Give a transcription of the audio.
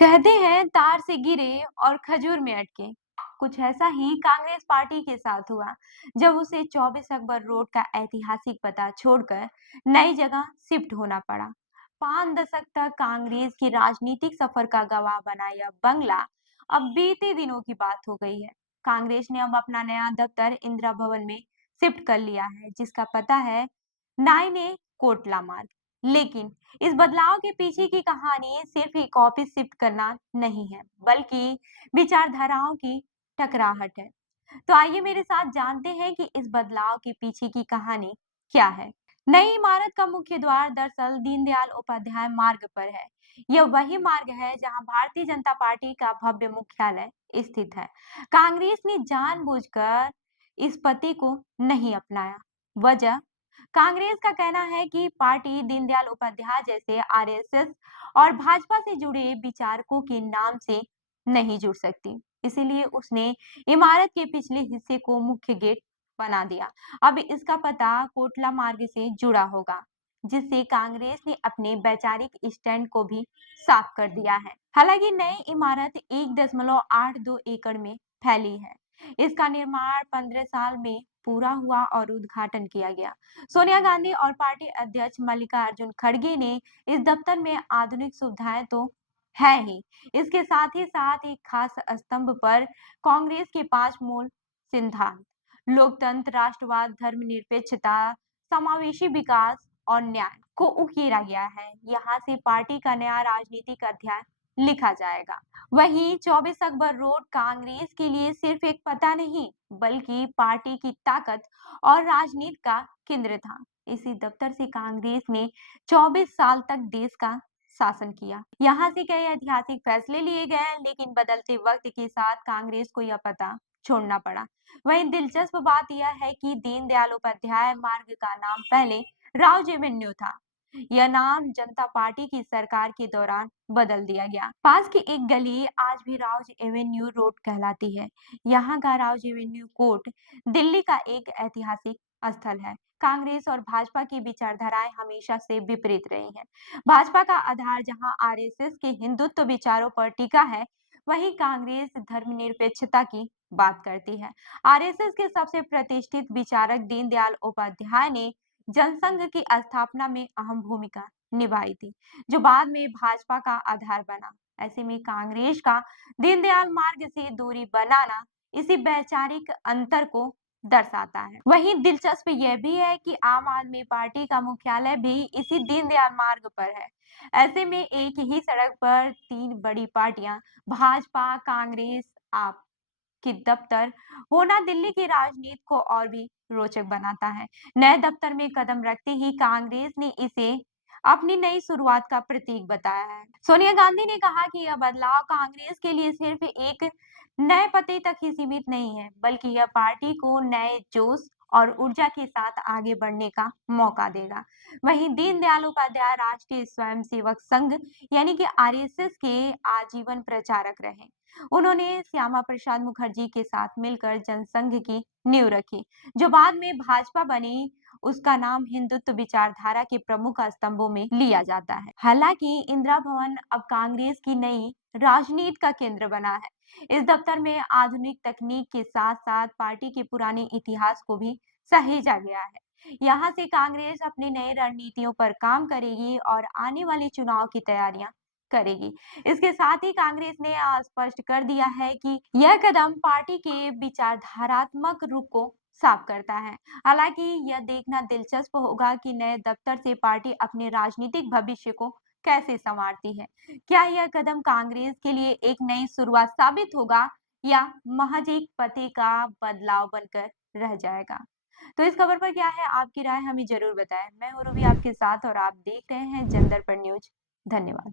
कहते हैं तार से गिरे और खजूर में अटके। कुछ ऐसा ही कांग्रेस पार्टी के साथ हुआ जब उसे 24 अकबर रोड का ऐतिहासिक पता छोड़कर नई जगह शिफ्ट होना पड़ा। 5 दशक तक कांग्रेस की राजनीतिक सफर का गवाह बना यह बंगला अब बीते दिनों की बात हो गई है। कांग्रेस ने अब अपना नया दफ्तर इंदिरा भवन में शिफ्ट कर लिया है, जिसका पता है नाइने कोटला मार्ग। लेकिन इस बदलाव के पीछे की कहानी सिर्फ एक ऑफिस शिफ्ट करना नहीं है, बल्कि विचारधाराओं की टकराहट है। तो आइए मेरे साथ जानते हैं कि इस बदलाव के पीछे की कहानी क्या है। नई इमारत का मुख्य द्वार दरअसल दीनदयाल उपाध्याय मार्ग पर है। यह वही मार्ग है जहां भारतीय जनता पार्टी का भव्य मुख्यालय स्थित है। कांग्रेस ने जानबूझकर इस पते को नहीं अपनाया। वजह, कांग्रेस का कहना है कि पार्टी दीनदयाल उपाध्याय जैसे आरएसएस और भाजपा से जुड़े विचारकों के नाम से नहीं जुड़ सकती। इसीलिए उसने इमारत के पिछले हिस्से को मुख्य गेट बना दिया। अब इसका पता कोटला मार्ग से जुड़ा होगा, जिससे कांग्रेस ने अपने वैचारिक स्टैंड को भी साफ कर दिया है। हालांकि नई इमारत 1.82 एकड़ में फैली है। इसका निर्माण 15 साल में पूरा हुआ और उद्घाटन किया गया। सोनिया गांधी और पार्टी अध्यक्ष मल्लिकार्जुन खड़गे ने इस दफ्तर में आधुनिक सुविधाएं तो है ही, इसके साथ ही साथ एक खास स्तंभ पर कांग्रेस के 5 मूल सिद्धांत, लोकतंत्र, राष्ट्रवाद, धर्मनिरपेक्षता, समावेशी विकास और न्याय को उकेरा गया है। यहाँ से पार्टी का नया राजनीतिक अध्याय लिखा जाएगा। वहीं 24 अकबर रोड कांग्रेस के लिए सिर्फ एक पता नहीं, बल्कि पार्टी की ताकत और राजनीति का केंद्र था। इसी दफ्तर से कांग्रेस ने 24 साल तक देश का शासन किया। यहाँ से कई ऐतिहासिक फैसले लिए गए, लेकिन बदलते वक्त के साथ कांग्रेस को यह पता छोड़ना पड़ा। वहीं दिलचस्प बात यह है कि दीनदयाल उपाध्याय मार्ग का नाम पहले राव एवेन्यू था। यह नाम जनता पार्टी की सरकार के दौरान बदल दिया गया। पास की एक गली आज भी राव एवेन्यू रोड कहलाती है। यहाँ का राव एवेन्यू कोर्ट दिल्ली का एक ऐतिहासिक स्थल है। कांग्रेस और भाजपा की विचारधाराएं हमेशा से विपरीत रही हैं। भाजपा का आधार जहां आरएसएस के हिंदुत्व विचारों पर टिका है, वहीं कांग्रेस धर्मनिरपेक्षता की बात करती है। आरएसएस के सबसे प्रतिष्ठित विचारक दीनदयाल उपाध्याय ने जनसंघ की स्थापना में अहम भूमिका निभाई थी, जो बाद में भाजपा का आधार बना। ऐसे में कांग्रेस का दीनदयाल मार्ग से दूरी बनाना इसी वैचारिक अंतर को दर्शाता है। वहीं दिलचस्प यह भी है कि आम आदमी पार्टी का मुख्यालय भी इसी दीनदयाल मार्ग पर है। ऐसे में एक ही सड़क पर 3 बड़ी पार्टियां, भाजपा, कांग्रेस, आप की दफ्तर होना दिल्ली की राजनीति को और भी रोचक बनाता है। नए दफ्तर में कदम रखते ही कांग्रेस ने इसे अपनी नई शुरुआत का प्रतीक बताया है। सोनिया गांधी ने कहा कि यह बदलाव कांग्रेस के लिए सिर्फ एक नए पते तक ही सीमित नहीं है, बल्कि यह पार्टी को नए जोश और ऊर्जा के साथ आगे बढ़ने का मौका देगा। वहीं दीनदयाल उपाध्याय राष्ट्रीय स्वयंसेवक संघ यानी कि आरएसएस के आजीवन प्रचारक रहे। उन्होंने श्यामा प्रसाद मुखर्जी के साथ मिलकर जनसंघ की नींव रखी, जो बाद में भाजपा बनी। उसका नाम हिंदुत्व विचारधारा के प्रमुख स्तंभों में लिया जाता है। हालांकि इंदिरा भवन अब कांग्रेस की नई राजनीति का केंद्र बना है। इस दफ्तर में आधुनिक तकनीक के साथ साथ पार्टी के पुराने इतिहास को भी सहेजा गया है। यहाँ से कांग्रेस अपनी नई रणनीतियों पर काम करेगी और आने वाले चुनाव की तैयारियां करेगी। इसके साथ ही कांग्रेस ने स्पष्ट कर दिया है कि यह कदम पार्टी के विचारधारात्मक रुख को साफ करता है। हालांकि यह देखना दिलचस्प होगा कि नए दफ्तर से पार्टी अपने राजनीतिक भविष्य को कैसे संवारती है। क्या यह कदम कांग्रेस के लिए एक नई शुरुआत साबित होगा या महज एक पते का बदलाव बनकर रह जाएगा? तो इस खबर पर क्या है आपकी राय, हमें जरूर बताएं। मैं हूं रूबी आपके साथ और आप देख रहे हैं जनदर्पण न्यूज। धन्यवाद।